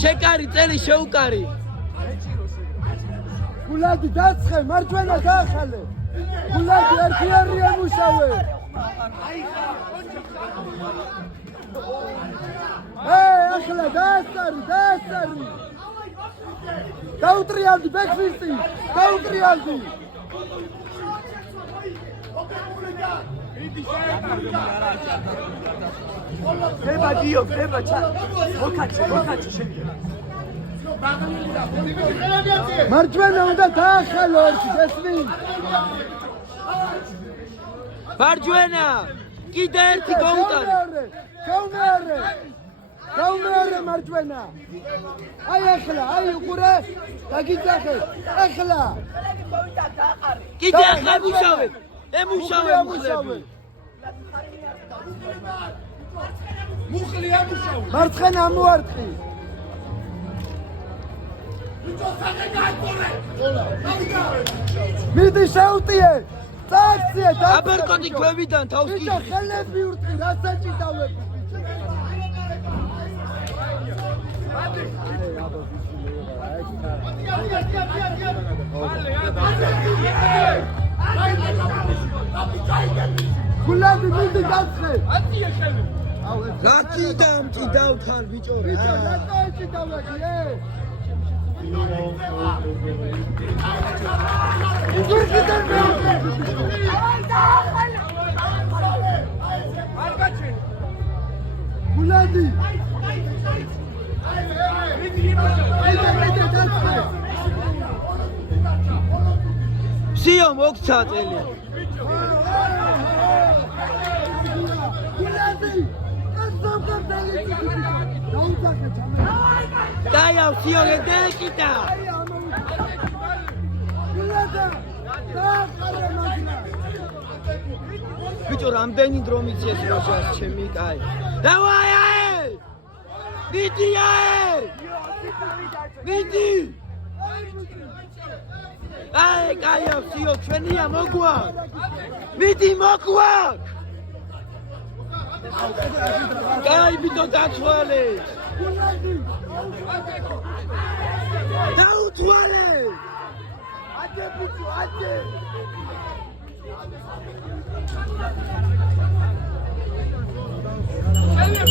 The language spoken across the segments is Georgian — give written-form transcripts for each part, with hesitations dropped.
შეკარი წელი შეუკარი გულადი დაცხე მარჯვენა დაახალე გულადი ერთიანი ემუშავე ახლა დაასტარი დაუტრიალდი ბექფისტი დაუტრიალდი ხება დიო ხება ჩა მოქაჩე შენია მარჯვენა უნდა დაახალო ერთი გესმი მარჯვენა კიდე ერთი გაუმეორე მარჯვენა აი ახლა აი უყურე დაგიძახე ახლა კიდე ახლა ემუშავე მუხლი ემუშავე მარცხენა ამოარტყი მიდი შეუტიე წააქციე აბერკოტი ქვევიდან თავს კი ხელები ურტყი რასაჭი დავები გულადი მიდი გაცხე რატი დამჭი დავთან ბიჭო რატი დავაგი გულადი სიო მოგცა წელი დაიავ სიო ლედეკიტა ბიჭო რამდენი დრო მიციეს როჟას ჩემი კაი დავაი მიდი აი კაიო სიო ჩვენია მოგვა მიდი მოგვა კაი ბიჭო დაცვალე დაუთვალე აჯე ბიჭო აჯე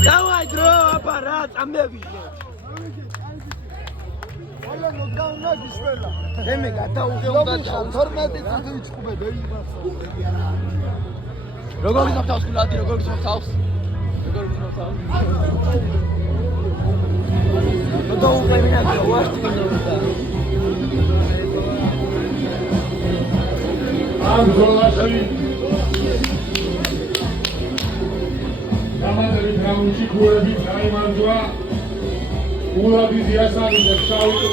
დავაი დრო აბარა წამევიდე ალა მოგდაუნა გიშველა ემე გადაუხეუნდა 12 წუთი იჭუბე დაიმას როგორ გიწევს გულადი როგორ გიწევს გადაუხეუნა ვაშტინობდა ანძოლაში გამადერი გამუჩი ქურები დაიმარჯვა გულადი დიასამი და შავი